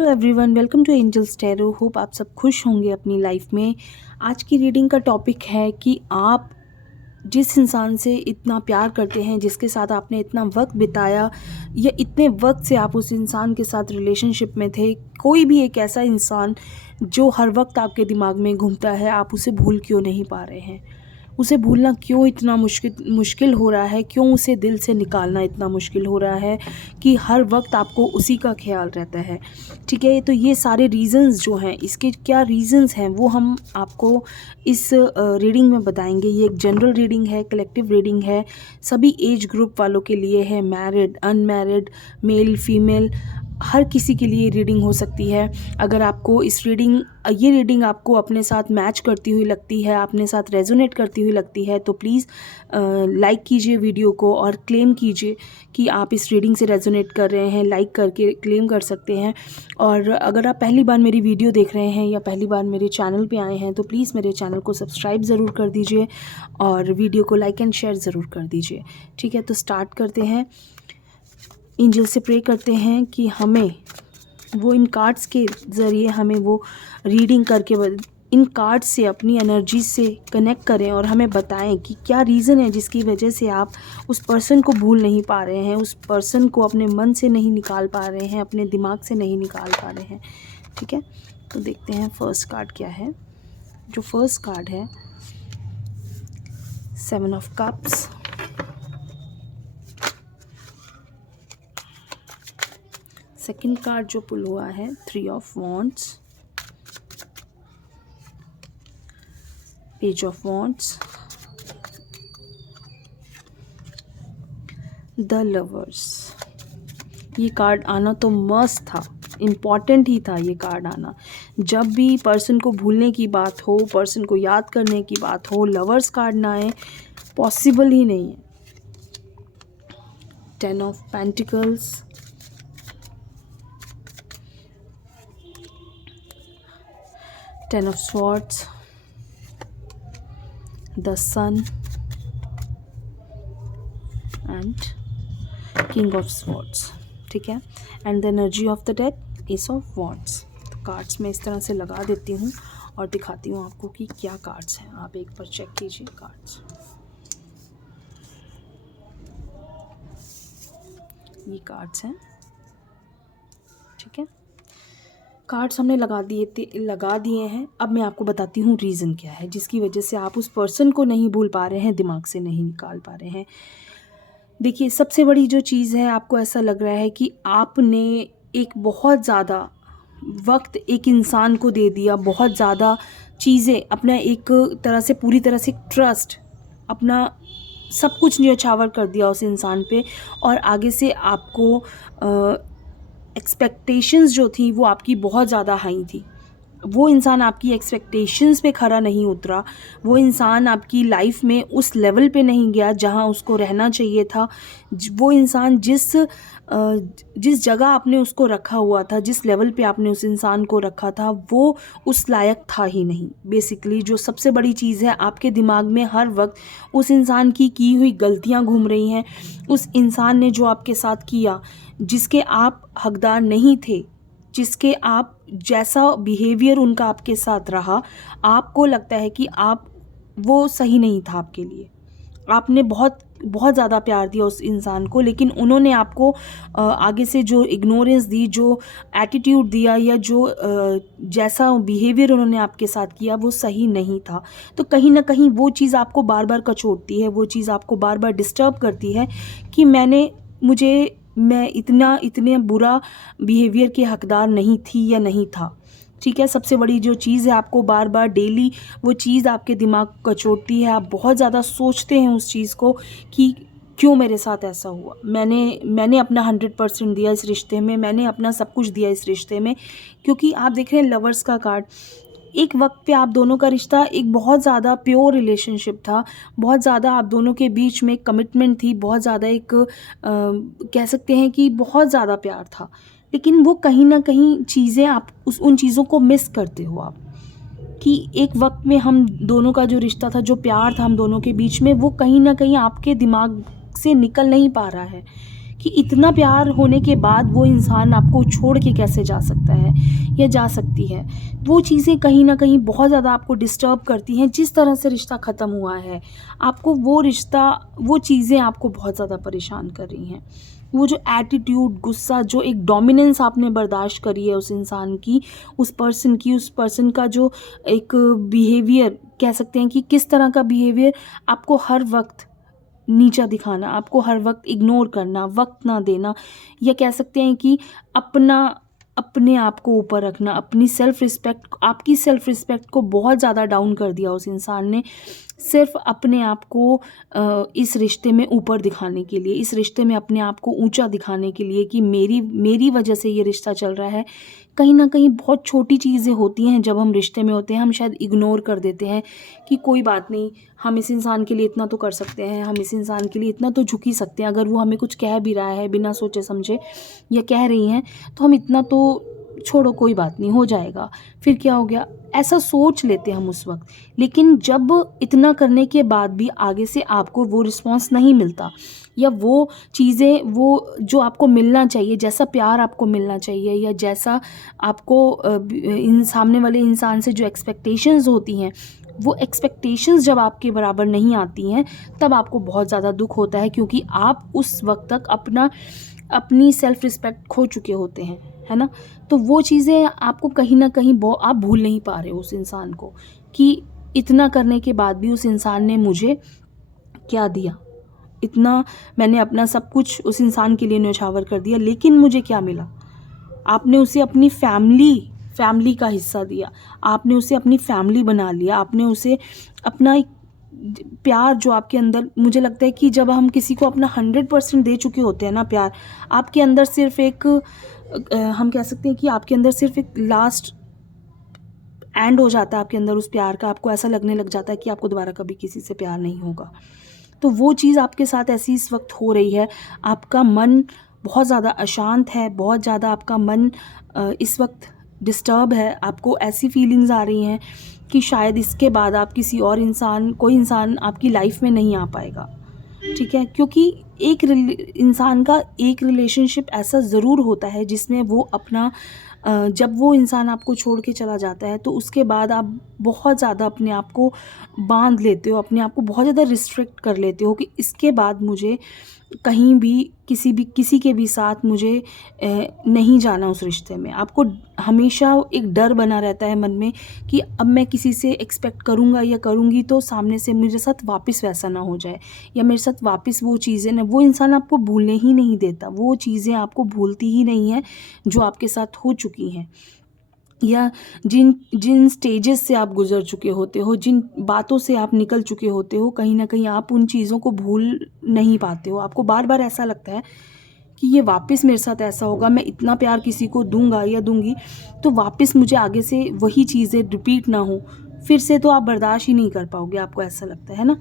Hello everyone, welcome to Angels Tarot. Hope आप सब खुश होंगे अपनी लाइफ में। आज की रीडिंग का टॉपिक है कि आप जिस इंसान से इतना प्यार करते हैं, जिसके साथ आपने इतना वक्त बिताया या इतने वक्त से आप उस इंसान के साथ रिलेशनशिप में थे, कोई भी एक ऐसा इंसान जो हर वक्त आपके दिमाग में घूमता है, आप उसे भूल क्यों नहीं पा रहे हैं? उसे भूलना क्यों इतना मुश्किल हो रहा है? क्यों उसे दिल से निकालना इतना मुश्किल हो रहा है कि हर वक्त आपको उसी का ख्याल रहता है? ठीक है, तो ये सारे रीज़न्स जो हैं, इसके क्या रीज़न्स हैं वो हम आपको इस रीडिंग में बताएंगे। ये एक जनरल रीडिंग है, कलेक्टिव रीडिंग है, सभी एज ग्रुप वालों के लिए है, मैरिड, अनमैरिड, मेल, फीमेल, हर किसी के लिए रीडिंग हो सकती है। अगर आपको ये रीडिंग आपको अपने साथ मैच करती हुई लगती है, अपने साथ रेजोनेट करती हुई लगती है, तो प्लीज़ लाइक कीजिए वीडियो को और क्लेम कीजिए कि आप इस रीडिंग से रेजोनेट कर रहे हैं। लाइक करके क्लेम कर सकते हैं। और अगर आप पहली बार मेरी वीडियो देख रहे हैं या पहली बार मेरे चैनल पे आए हैं, तो प्लीज़ मेरे चैनल को सब्सक्राइब ज़रूर कर दीजिए और वीडियो को लाइक एंड शेयर ज़रूर कर दीजिए। ठीक है, तो स्टार्ट करते हैं। एंजल से प्रे करते हैं कि हमें वो इन कार्ड्स के ज़रिए हमें वो रीडिंग करके इन कार्ड्स से अपनी एनर्जी से कनेक्ट करें और हमें बताएं कि क्या रीज़न है जिसकी वजह से आप उस पर्सन को भूल नहीं पा रहे हैं, उस पर्सन को अपने मन से नहीं निकाल पा रहे हैं, अपने दिमाग से नहीं निकाल पा रहे हैं। ठीक है, तो देखते हैं फर्स्ट कार्ड क्या है। जो फर्स्ट कार्ड है, 7 ऑफ कप्स, सेकंड कार्ड जो पुल हुआ है, 3 of wands, page of wands, the lovers. ये कार्ड आना तो मस्त था, इम्पॉर्टेंट ही था ये कार्ड आना। जब भी पर्सन को भूलने की बात हो, पर्सन को याद करने की बात हो, लवर्स कार्ड ना आए, पॉसिबल ही नहीं है। 10 of pentacles, Ten of Swords, the Sun and King of Swords। ठीक है, and the energy of the deck, Ace of Wands। तो कार्ड्स मैं इस तरह से लगा देती हूँ और दिखाती हूँ आपको कि क्या कार्ड्स हैं। आप एक बार चेक कीजिए कार्ड्स। ये कार्ड्स हैं। ठीक है, कार्ड्स हमने लगा दिए हैं। अब मैं आपको बताती हूँ रीज़न क्या है जिसकी वजह से आप उस पर्सन को नहीं भूल पा रहे हैं, दिमाग से नहीं निकाल पा रहे हैं। देखिए, सबसे बड़ी जो चीज़ है, आपको ऐसा लग रहा है कि आपने एक बहुत ज़्यादा वक्त एक इंसान को दे दिया, बहुत ज़्यादा चीज़ें, अपना एक तरह से पूरी तरह से ट्रस्ट, अपना सब कुछ न्योछावर कर दिया उस इंसान पे। और आगे से आपको एक्सपेक्टेशंस जो थी वो आपकी बहुत ज़्यादा हाई थी। वो इंसान आपकी एक्सपेक्टेशंस पे खरा नहीं उतरा। वो इंसान आपकी लाइफ में उस लेवल पे नहीं गया जहाँ उसको रहना चाहिए था। वो इंसान जिस जगह आपने उसको रखा हुआ था, जिस लेवल पे आपने उस इंसान को रखा था, वो उस लायक था ही नहीं। बेसिकली जो सबसे बड़ी चीज़ है, आपके दिमाग में हर वक्त उस इंसान की हुई गलतियाँ घूम रही हैं। उस इंसान ने जो आपके साथ किया, जिसके आप हकदार नहीं थे, जिसके आप जैसा बिहेवियर उनका आपके साथ रहा, आपको लगता है कि वो सही नहीं था आपके लिए। आपने बहुत बहुत ज़्यादा प्यार दिया उस इंसान को, लेकिन उन्होंने आपको आगे से जो इग्नोरेंस दी, जो एटीट्यूड दिया, या जो जैसा बिहेवियर उन्होंने आपके साथ किया, वो सही नहीं था। तो कहीं ना कहीं वो चीज़ आपको बार बार कचोटती है, वो चीज़ आपको बार बार डिस्टर्ब करती है कि मैं इतने बुरा बिहेवियर के हकदार नहीं थी या नहीं था। ठीक है, सबसे बड़ी जो चीज़ है, आपको बार बार डेली वो चीज़ आपके दिमाग को कचोटती है। आप बहुत ज़्यादा सोचते हैं उस चीज़ को कि क्यों मेरे साथ ऐसा हुआ। मैंने अपना 100% दिया इस रिश्ते में, मैंने अपना सब कुछ दिया इस रिश्ते में। क्योंकि आप देख रहे हैं लवर्स का कार्ड, एक वक्त पे आप दोनों का रिश्ता एक बहुत ज़्यादा प्योर रिलेशनशिप था, बहुत ज़्यादा आप दोनों के बीच में कमिटमेंट थी, बहुत ज़्यादा एक कह सकते हैं कि बहुत ज़्यादा प्यार था। लेकिन वो कहीं ना कहीं चीज़ें आप उन चीज़ों को मिस करते हो आप, कि एक वक्त में हम दोनों का जो रिश्ता था, जो प्यार था हम दोनों के बीच में, वो कहीं ना कहीं आपके दिमाग से निकल नहीं पा रहा है। कि इतना प्यार होने के बाद वो इंसान आपको छोड़ के कैसे जा सकता है या जा सकती है। वो चीज़ें कहीं न कहीं बहुत ज़्यादा आपको डिस्टर्ब करती हैं, जिस तरह से रिश्ता ख़त्म हुआ है, आपको वो रिश्ता, वो चीज़ें आपको बहुत ज़्यादा परेशान कर रही हैं। वो जो एटीट्यूड, गुस्सा, जो एक डोमिनेंस आपने बर्दाश्त करी है उस इंसान की, उस पर्सन का जो एक बिहेवियर, कह सकते हैं कि किस तरह का बिहेवियर, आपको हर वक़्त नीचा दिखाना, आपको हर वक़्त इग्नोर करना, वक़्त ना देना, या कह सकते हैं कि अपने आप को ऊपर रखना, अपनी आपकी सेल्फ़ रिस्पेक्ट को बहुत ज़्यादा डाउन कर दिया उस इंसान ने, सिर्फ़ अपने आप को इस रिश्ते में ऊपर दिखाने के लिए, इस रिश्ते में अपने आप को ऊँचा दिखाने के लिए कि मेरी वजह से ये रिश्ता चल रहा है। कहीं न कहीं बहुत छोटी चीज़ें होती हैं जब हम रिश्ते में होते हैं, हम शायद इग्नोर कर देते हैं कि कोई बात नहीं, हम इस इंसान के लिए इतना तो कर सकते हैं, हम इस इंसान के लिए इतना तो झुक ही सकते हैं। अगर वो हमें कुछ कह भी रहा है बिना सोचे समझे, या कह रही हैं, तो हम इतना तो छोड़ो, कोई बात नहीं, हो जाएगा, फिर क्या हो गया, ऐसा सोच लेते हैं हम उस वक़्त। लेकिन जब इतना करने के बाद भी आगे से आपको वो रिस्पॉन्स नहीं मिलता, या वो चीज़ें, वो जो आपको मिलना चाहिए, जैसा प्यार आपको मिलना चाहिए, या जैसा आपको इन सामने वाले इंसान से जो एक्सपेक्टेशंस होती हैं, वो एक्सपेक्टेशंस जब आपके बराबर नहीं आती हैं, तब आपको बहुत ज़्यादा दुःख होता है, क्योंकि आप उस वक़्त तक अपनी सेल्फ़ रिस्पेक्ट खो चुके होते हैं, है ना? तो वो चीज़ें आपको कहीं न कहीं आप भूल नहीं पा रहे हो उस इंसान को, कि इतना करने के बाद भी उस इंसान ने मुझे क्या दिया? इतना मैंने अपना सब कुछ उस इंसान के लिए न्योछावर कर दिया, लेकिन मुझे क्या मिला? आपने उसे अपनी फैमिली का हिस्सा दिया, आपने उसे अपनी फैमिली बना लिया, आपने उसे अपना एक प्यार जो आपके अंदर, मुझे लगता है कि जब हम किसी को अपना 100% दे चुके होते हैं ना प्यार, आपके अंदर सिर्फ़ एक हम कह सकते हैं कि आपके अंदर सिर्फ़ एक लास्ट एंड हो जाता है आपके अंदर उस प्यार का, आपको ऐसा लगने लग जाता है कि आपको दोबारा कभी किसी से प्यार नहीं होगा। तो वो चीज़ आपके साथ ऐसी इस वक़्त हो रही है, आपका मन बहुत ज़्यादा अशांत है, बहुत ज़्यादा आपका मन इस वक़्त डिस्टर्ब है, आपको ऐसी फीलिंग्स आ रही हैं कि शायद इसके बाद आप कोई इंसान आपकी लाइफ़ में नहीं आ पाएगा, ठीक है? क्योंकि इंसान का एक रिलेशनशिप ऐसा ज़रूर होता है जिसमें वो अपना जब वो इंसान आपको छोड़ के चला जाता है, तो उसके बाद आप बहुत ज़्यादा अपने आप को बांध लेते हो, अपने आप को बहुत ज़्यादा रिस्ट्रिक्ट कर लेते हो कि इसके बाद मुझे कहीं भी किसी के भी साथ मुझे नहीं जाना उस रिश्ते में। आपको हमेशा एक डर बना रहता है मन में कि अब मैं किसी से एक्सपेक्ट करूँगा या करूँगी तो सामने से मेरे साथ वापस वैसा ना हो जाए, या मेरे साथ वापस वो चीज़ें ना, वो इंसान आपको भूलने ही नहीं देता, वो चीज़ें आपको भूलती ही नहीं हैं जो आपके साथ हो चुकी हैं, या जिन स्टेजेस से आप गुज़र चुके होते हो, जिन बातों से आप निकल चुके होते हो, कहीं न कहीं आप उन चीज़ों को भूल नहीं पाते हो। आपको बार-बार ऐसा लगता है कि ये वापस मेरे साथ ऐसा होगा, मैं इतना प्यार किसी को दूँगा या दूँगी, तो वापस मुझे आगे से वही चीज़ें रिपीट ना हो, फिर से तो आप बर्दाश्त ही नहीं कर पाओगे, आपको ऐसा लगता है ना?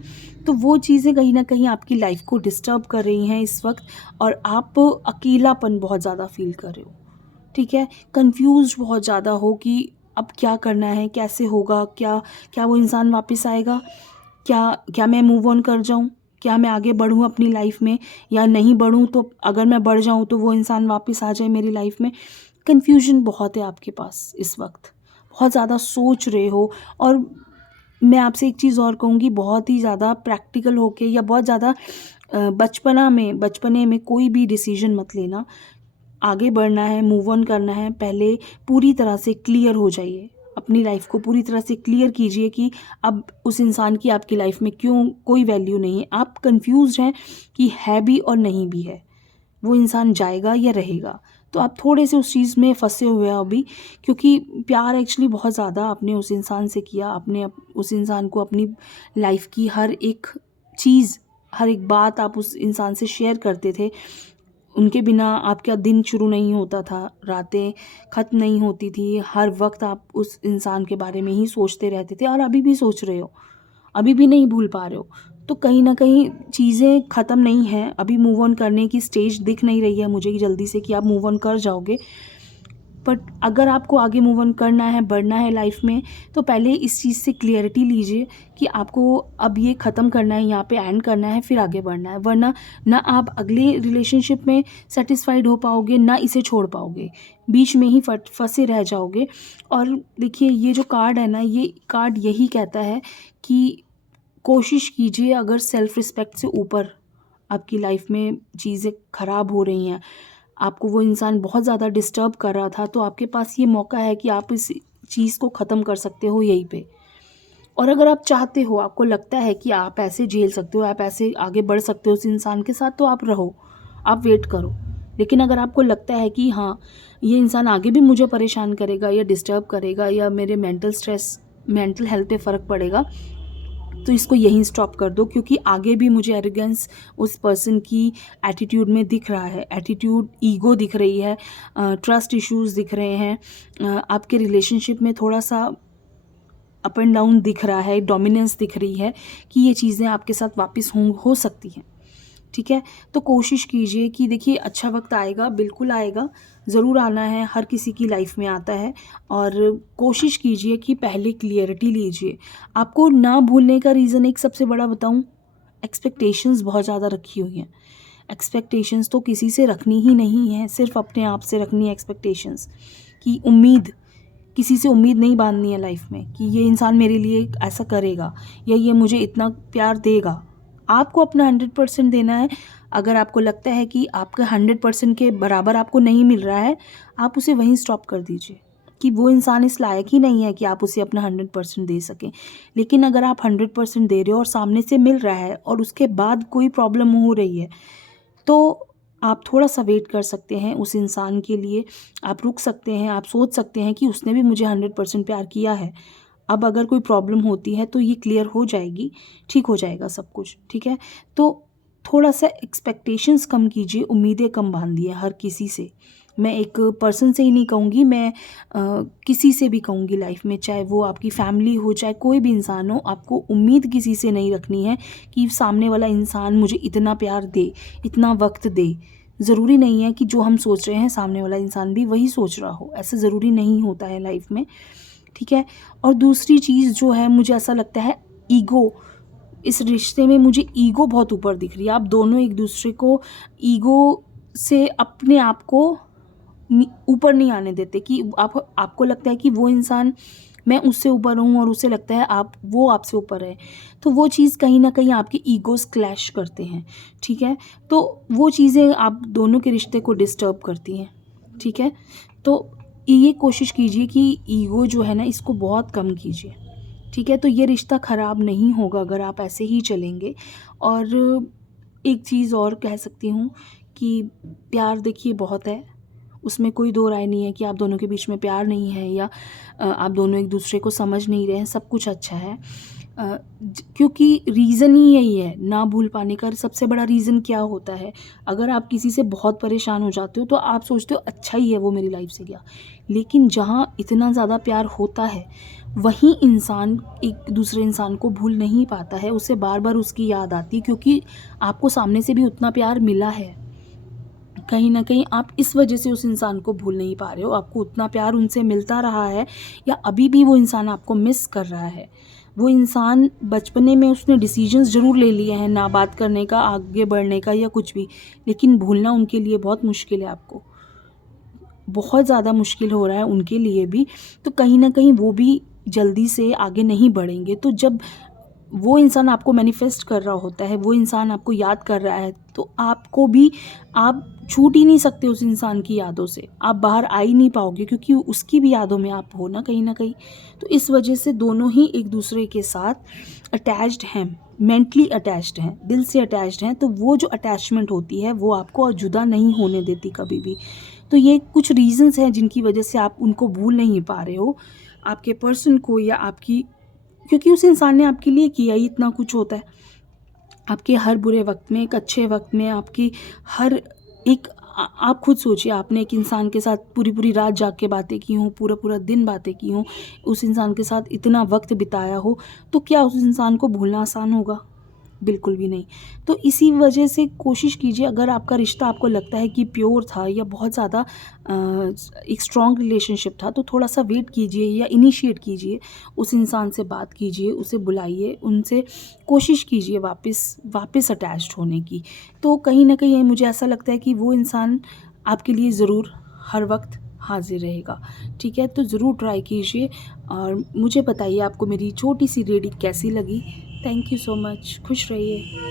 तो वो चीज़ें कहीं न कहीं आपकी लाइफ़ को डिस्टर्ब कर रही हैं इस वक़्त, और आप अकेलापन बहुत ज़्यादा फ़ील कर रहे हो। ठीक है? कन्फ्यूज़्ड बहुत ज़्यादा हो कि अब क्या करना है, कैसे होगा, क्या वो इंसान वापस आएगा? क्या मैं मूव ऑन कर जाऊँ? क्या मैं आगे बढ़ूँ अपनी लाइफ़ में, या नहीं बढ़ूँ, तो अगर मैं बढ़ जाऊँ तो वो इंसान वापस आ जाए मेरी लाइफ़ में? कन्फ्यूज़न बहुत है आपके पास इस वक़्त, बहुत ज़्यादा सोच रहे हो, और मैं आपसे एक चीज़ और कहूँगी, बहुत ही ज़्यादा प्रैक्टिकल होके, या बहुत ज़्यादा बचपने में कोई भी डिसीज़न मत लेना। आगे बढ़ना है, मूव ऑन करना है, पहले पूरी तरह से क्लियर हो जाइए। अपनी लाइफ़ को पूरी तरह से क्लियर कीजिए कि अब उस इंसान की आपकी लाइफ़ में क्यों कोई वैल्यू नहीं है। आप कन्फ्यूज़्ड हैं कि है भी और नहीं भी है। वो इंसान जाएगा या रहेगा। तो आप थोड़े से उस चीज़ में फँसे हुए हो अभी, क्योंकि प्यार एक्चुअली बहुत ज़्यादा आपने उस इंसान से किया। आपने उस इंसान को अपनी लाइफ़ की हर एक चीज़, हर एक बात आप उस इंसान से शेयर करते थे। उनके बिना आपका दिन शुरू नहीं होता था, रातें ख़त्म नहीं होती थी, हर वक़्त आप उस इंसान के बारे में ही सोचते रहते थे, और अभी भी सोच रहे हो, अभी भी नहीं भूल पा रहे हो। तो कहीं न कहीं चीज़ें ख़त्म नहीं हैं, अभी मूव ऑन करने की स्टेज दिख नहीं रही है मुझे कि जल्दी से कि आप मूव ऑन कर जाओगे। बट अगर आपको आगे मूव ऑन करना है, बढ़ना है लाइफ में, तो पहले इस चीज़ से क्लियरिटी लीजिए कि आपको अब ये ख़त्म करना है, यहाँ पे एंड करना है, फिर आगे बढ़ना है। वरना ना आप अगले रिलेशनशिप में सेटिस्फाइड हो पाओगे, ना इसे छोड़ पाओगे, बीच में ही फंसे रह जाओगे। और देखिए, ये जो कार्ड है ना, ये कार्ड यही कहता है कि कोशिश कीजिए, अगर सेल्फ़ रिस्पेक्ट से ऊपर आपकी लाइफ में चीज़ें ख़राब हो रही हैं, आपको वो इंसान बहुत ज़्यादा डिस्टर्ब कर रहा था, तो आपके पास ये मौका है कि आप इस चीज़ को ख़त्म कर सकते हो यहीं पे। और अगर आप चाहते हो, आपको लगता है कि आप ऐसे झेल सकते हो, आप ऐसे आगे बढ़ सकते हो उस इंसान के साथ, तो आप रहो, आप वेट करो। लेकिन अगर आपको लगता है कि हाँ, ये इंसान आगे भी मुझे परेशान करेगा या डिस्टर्ब करेगा या मेरे मेंटल हेल्थ पे फ़र्क पड़ेगा, तो इसको यहीं स्टॉप कर दो। क्योंकि आगे भी मुझे एरोगेंस उस पर्सन की एटीट्यूड में दिख रहा है, एटीट्यूड, ईगो दिख रही है, ट्रस्ट इश्यूज़ दिख रहे हैं, आपके रिलेशनशिप में थोड़ा सा अप एंड डाउन दिख रहा है, डोमिनेंस दिख रही है कि ये चीज़ें आपके साथ वापस हो सकती हैं। ठीक है, तो कोशिश कीजिए कि देखिए, अच्छा वक्त आएगा, बिल्कुल आएगा, ज़रूर आना है, हर किसी की लाइफ में आता है। और कोशिश कीजिए कि पहले क्लियरिटी लीजिए। आपको ना भूलने का रीज़न एक सबसे बड़ा बताऊं, एक्सपेक्टेशंस बहुत ज़्यादा रखी हुई हैं। एक्सपेक्टेशंस तो किसी से रखनी ही नहीं है, सिर्फ अपने आप से रखनी है एक्सपेक्टेशंस। कि उम्मीद, किसी से उम्मीद नहीं बांधनी है लाइफ में कि ये इंसान मेरे लिए ऐसा करेगा या ये मुझे इतना प्यार देगा। आपको अपना 100% देना है। अगर आपको लगता है कि आपका 100% के बराबर आपको नहीं मिल रहा है, आप उसे वहीं स्टॉप कर दीजिए कि वो इंसान इस लायक ही नहीं है कि आप उसे अपना 100% दे सकें। लेकिन अगर आप 100% दे रहे हो और सामने से मिल रहा है और उसके बाद कोई प्रॉब्लम हो रही है, तो आप थोड़ा सा वेट कर सकते हैं उस इंसान के लिए। आप रुक सकते हैं, आप सोच सकते हैं कि उसने भी मुझे 100% प्यार किया है। अब अगर कोई प्रॉब्लम होती है तो ये क्लियर हो जाएगी, ठीक हो जाएगा सब कुछ, ठीक है। तो थोड़ा सा एक्सपेक्टेशंस कम कीजिए, उम्मीदें कम बांधिए हर किसी से। मैं एक पर्सन से ही नहीं कहूँगी, मैं किसी से भी कहूँगी लाइफ में, चाहे वो आपकी फैमिली हो, चाहे कोई भी इंसान हो। आपको उम्मीद किसी से नहीं रखनी है कि सामने वाला इंसान मुझे इतना प्यार दे, इतना वक्त दे। ज़रूरी नहीं है कि जो हम सोच रहे हैं सामने वाला इंसान भी वही सोच रहा हो, ऐसा ज़रूरी नहीं होता है लाइफ में, ठीक है। और दूसरी चीज़ जो है, मुझे ऐसा लगता है ईगो, इस रिश्ते में मुझे ईगो बहुत ऊपर दिख रही है। आप दोनों एक दूसरे को ईगो से अपने आप को ऊपर नहीं आने देते कि आपको लगता है कि वो इंसान, मैं उससे ऊपर हूँ, और उसे लगता है वो आपसे ऊपर है। तो वो चीज़ कहीं ना कहीं आपके ईगोस क्लैश करते हैं, ठीक है। तो वो चीज़ें आप दोनों के रिश्ते को डिस्टर्ब करती हैं, ठीक है। तो ये कोशिश कीजिए कि ईगो जो है ना, इसको बहुत कम कीजिए, ठीक है। तो ये रिश्ता ख़राब नहीं होगा अगर आप ऐसे ही चलेंगे। और एक चीज़ और कह सकती हूँ कि प्यार देखिए बहुत है, उसमें कोई दो राय नहीं है कि आप दोनों के बीच में प्यार नहीं है या आप दोनों एक दूसरे को समझ नहीं रहे हैं, सब कुछ अच्छा है। क्योंकि रीज़न ही यही है ना भूल पाने का। सबसे बड़ा रीज़न क्या होता है, अगर आप किसी से बहुत परेशान हो जाते हो तो आप सोचते हो अच्छा ही है वो मेरी लाइफ से गया। लेकिन जहाँ इतना ज़्यादा प्यार होता है, वहीं इंसान एक दूसरे इंसान को भूल नहीं पाता है, उसे बार बार उसकी याद आती है, क्योंकि आपको सामने से भी उतना प्यार मिला है। कहीं ना कहीं आप इस वजह से उस इंसान को भूल नहीं पा रहे हो, आपको उतना प्यार उनसे मिलता रहा है, या अभी भी वो इंसान आपको मिस कर रहा है। वो इंसान बचपने में उसने डिसीजंस ज़रूर ले लिए हैं, ना बात करने का, आगे बढ़ने का, या कुछ भी, लेकिन भूलना उनके लिए बहुत मुश्किल है, आपको बहुत ज़्यादा मुश्किल हो रहा है उनके लिए भी। तो कहीं ना कहीं वो भी जल्दी से आगे नहीं बढ़ेंगे। तो जब वो इंसान आपको मैनिफेस्ट कर रहा होता है, वो इंसान आपको याद कर रहा है, तो आपको भी, आप छूट ही नहीं सकते उस इंसान की यादों से, आप बाहर आ ही नहीं पाओगे, क्योंकि उसकी भी यादों में आप हो ना कहीं ना कहीं। तो इस वजह से दोनों ही एक दूसरे के साथ अटैच्ड हैं, मेंटली अटैच्ड हैं, दिल से अटैच्ड हैं। तो वो जो अटैचमेंट होती है वो आपको जुदा नहीं होने देती कभी भी। तो ये कुछ रीजंस हैं जिनकी वजह से आप उनको भूल नहीं पा रहे हो, आपके पर्सन को, या आपकी, क्योंकि उस इंसान ने आपके लिए किया ही इतना कुछ होता है। आपके हर बुरे वक्त में, एक अच्छे वक्त में, आपकी हर एक, आप खुद सोचिए, आपने एक इंसान के साथ पूरी पूरी रात जाग के बातें की हों, पूरा पूरा दिन बातें की हों, उस इंसान के साथ इतना वक्त बिताया हो, तो क्या उस इंसान को भूलना आसान होगा? बिल्कुल भी नहीं। तो इसी वजह से कोशिश कीजिए, अगर आपका रिश्ता आपको लगता है कि प्योर था या बहुत ज़्यादा एक स्ट्रॉन्ग रिलेशनशिप था, तो थोड़ा-सा वेट कीजिए या इनिशिएट कीजिए, उस इंसान से बात कीजिए, उसे बुलाइए, उनसे कोशिश कीजिए वापस वापस अटैच्ड होने की। तो कहीं न कहीं मुझे ऐसा लगता है कि वो इंसान आपके लिए ज़रूर हर वक़्त हाज़िर रहेगा। ठीक है? तो ज़रूर ट्राई कीजिए और मुझे बताइए आपको मेरी छोटी-सी रेडी कैसी लगी। Thank you so much. खुश रहिए।